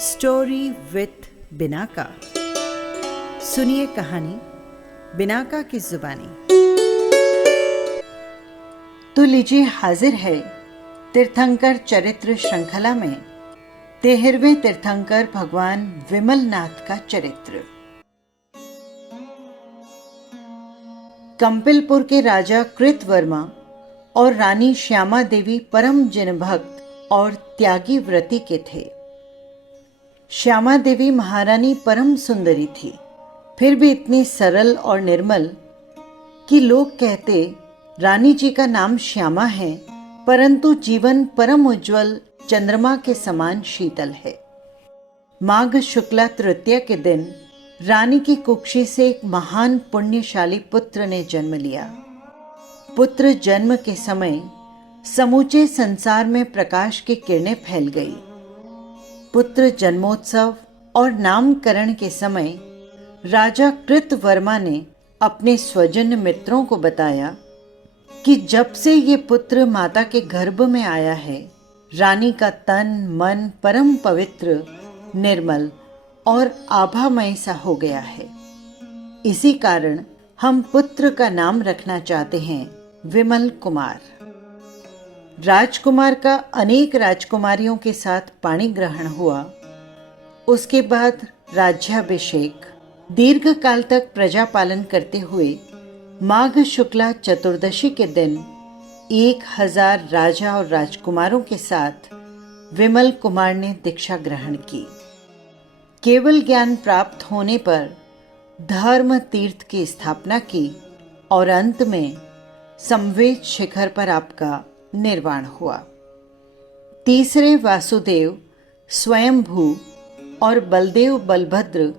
Story with Binaca. सुनिए कहानी Binaca की जुबानी। तो लीजिए, हाजिर है तीर्थंकर चरित्र श्रृंखला में 13वें तीर्थंकर भगवान विमलनाथ का चरित्र। कंपिलपुर के राजा कृतवर्मा और रानी श्यामा देवी परम जनभक्त और त्यागी व्रती के थे। श्यामा देवी महारानी परम सुंदरी थी, फिर भी इतनी सरल और निर्मल कि लोग कहते रानी जी का नाम श्यामा है, परंतु जीवन परम उज्जवल चंद्रमा के समान शीतल है। माघ शुक्ला तृतीया के दिन रानी की कुक्षी से एक महान पुण्यशाली पुत्र ने जन्म लिया। पुत्र जन्म के समय समूचे संसार में प्रकाश की किरणें फैल गई। पुत्र जन्मोत्सव और नामकरण के समय राजा कृतवर्मा ने अपने स्वजन मित्रों को बताया कि जब से ये पुत्र माता के गर्भ में आया है, रानी का तन मन परम पवित्र, निर्मल और आभामय सा हो गया है। इसी कारण हम पुत्र का नाम रखना चाहते हैं विमल कुमार। राजकुमार का अनेक राजकुमारियों के साथ पाणी ग्रहण हुआ। उसके बाद राज्याभिषेक, दीर्घ काल तक प्रजा पालन करते हुए माघ शुक्ला चतुर्दशी के दिन 1000 राजा और राजकुमारों के साथ विमल कुमार ने दीक्षा ग्रहण की। केवल ज्ञान प्राप्त होने पर धर्म तीर्थ की स्थापना की और अंत में संवेद शिखर पर आपका निर्वाण हुआ। तीसरे वासुदेव स्वयंभू और बलदेव बलभद्र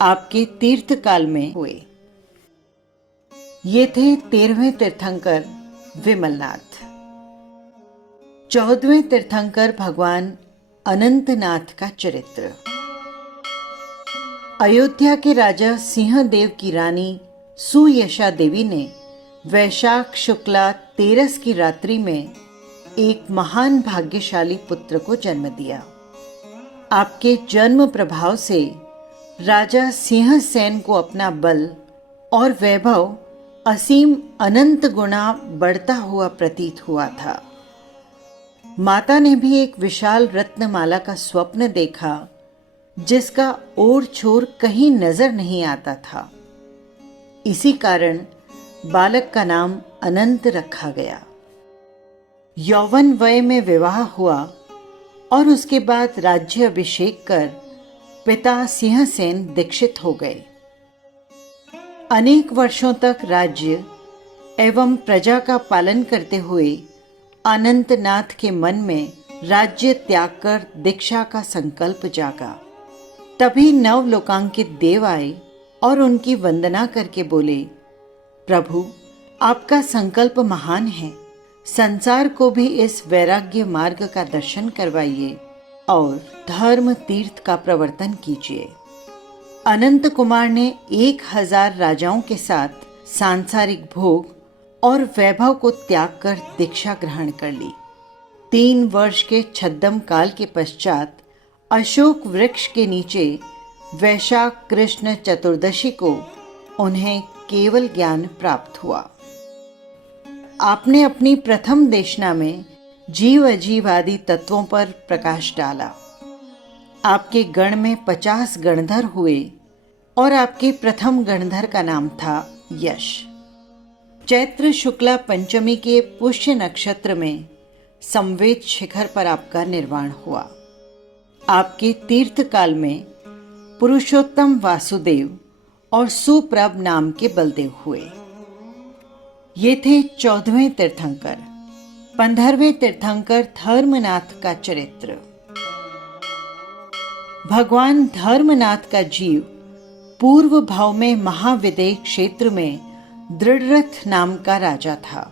आपके तीर्थ काल में हुए। ये थे 13वें तीर्थंकर विमलनाथ। 14वें तीर्थंकर भगवान अनंतनाथ का चरित्र। अयोध्या के राजा सिंहदेव की रानी सुयशा देवी ने वैशाख शुक्ला 13 की रात्रि में एक महान भाग्यशाली पुत्र को जन्म दिया। आपके जन्म प्रभाव से राजा सिंहसेन को अपना बल और वैभव असीम अनंत गुना बढ़ता हुआ प्रतीत हुआ था। माता ने भी एक विशाल रत्नमाला का स्वप्न देखा, जिसका ओर छोर कहीं नजर नहीं आता था। इसी कारण बालक का नाम अनंत रखा गया। यौवन वय में विवाह हुआ और उसके बाद राज्य अभिषेक कर पिता सिंहसेन दीक्षित हो गए। अनेक वर्षों तक राज्य एवं प्रजा का पालन करते हुए अनंतनाथ के मन में राज्य त्याग कर दीक्षा का संकल्प जागा। तभी नवलोकांकित देव आए और उनकी वंदना करके बोले, प्रभु, आपका संकल्प महान है, संसार को भी इस वैराग्य मार्ग का दर्शन करवाइए और धर्म तीर्थ का प्रवर्तन कीजिए। अनंत कुमार ने 1000 राजाओं के साथ सांसारिक भोग और वैभव को त्याग कर दीक्षा ग्रहण कर ली। 3 वर्ष के छद्म काल के पश्चात अशोक वृक्ष के नीचे वैशाख कृष्ण चतुर्दशी को उन्हें केवल ज्ञान प्राप्त हुआ। आपने अपनी प्रथम देशना में जीव अजीव आदि तत्वों पर प्रकाश डाला। आपके गण में 50 गणधर हुए और आपके प्रथम गणधर का नाम था यश। चैत्र शुक्ला पंचमी के पुष्य नक्षत्र में संवेद शिखर पर आपका निर्वाण हुआ। आपके तीर्थ काल में पुरुषोत्तम वासुदेव और सुप्रभ नाम के बलदेव हुए। ये थे 14वें तीर्थंकर। 15वें तीर्थंकर धर्मनाथ का चरित्र। भगवान धर्मनाथ का जीव पूर्व भाव में महाविदेह क्षेत्र में दृढ़रथ नाम का राजा था।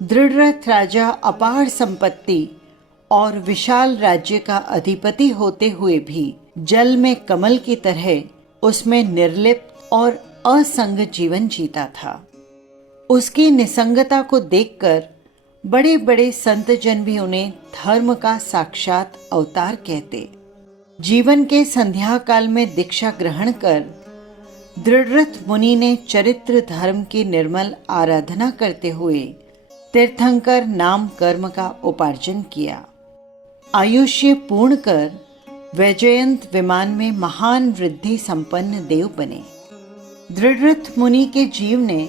दृढ़रथ राजा अपार संपत्ति और विशाल राज्य का अधिपति होते हुए भी जल में कमल की तरह उसमें निर्लिप्त और असंग जीवन जीता था। उसकी निसंगता को देखकर बड़े बड़े संतजन भी उन्हें धर्म का साक्षात अवतार कहते। जीवन के संध्या काल में दीक्षा ग्रहण कर दृढ़रथ मुनि ने चरित्र धर्म की निर्मल आराधना करते हुए तीर्थंकर नाम कर्म का उपार्जन किया। आयुष्य पूर्ण कर वैजयंत विमान में महान वृद्धि संपन्न देव बने। दृढ़रथ मुनि के जीव ने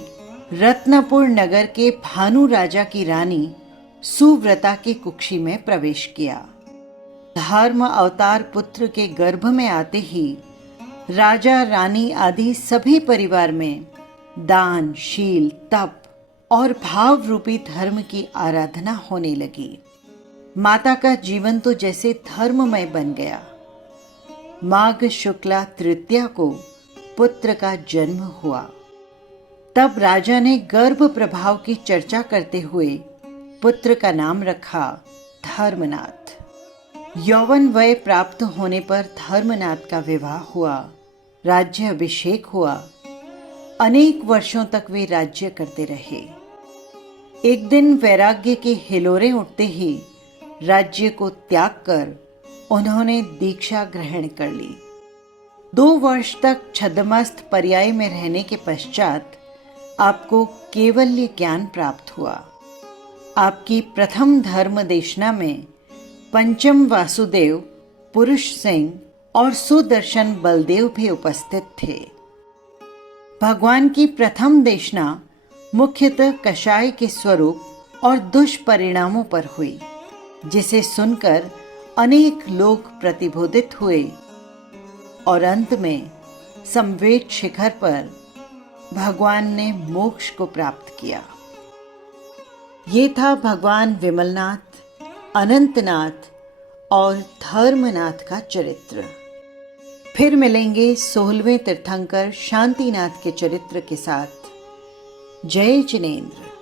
रत्नपुर नगर के भानु राजा की रानी सुव्रता के कुक्षी में प्रवेश किया। धर्म अवतार पुत्र के गर्भ में आते ही राजा रानी आदि सभी परिवार में दान, शील, तप और भाव रूपी धर्म की आराधना होने लगी। माता का जीवन तो जैसे धर्ममय बन गया। माघ शुक्ला तृतीया को पुत्र का जन्म हुआ। तब राजा ने गर्भ प्रभाव की चर्चा करते हुए पुत्र का नाम रखा धर्मनाथ। यौवन वय प्राप्त होने पर धर्मनाथ का विवाह हुआ, राज्य अभिषेक हुआ। अनेक वर्षों तक वे राज्य करते रहे। एक दिन वैराग्य के हिलोरे उठते ही राज्य को त्याग कर उन्होंने दीक्षा ग्रहण कर ली। 2 वर्ष तक छद्मस्थ पर्याय में रहने के पश्चात आपको केवल्य ज्ञान प्राप्त हुआ। आपकी प्रथम धर्म देशना में पंचम वासुदेव, पुरुष सिंह और सुदर्शन बलदेव भी उपस्थित थे। भगवान की प्रथम देशना मुख्यतः कषाय के स्वरूप और दुष्परिणामों पर हुई, जिसे सुनकर अनेक लोग प्रतिबोधित हुए और अंत में संवेद शिखर पर भगवान ने मोक्ष को प्राप्त किया। ये था भगवान विमलनाथ, अनंतनाथ और धर्मनाथ का चरित्र। फिर मिलेंगे 16वें तीर्थंकर शांतिनाथ के चरित्र के साथ। जय जिनेंद्र।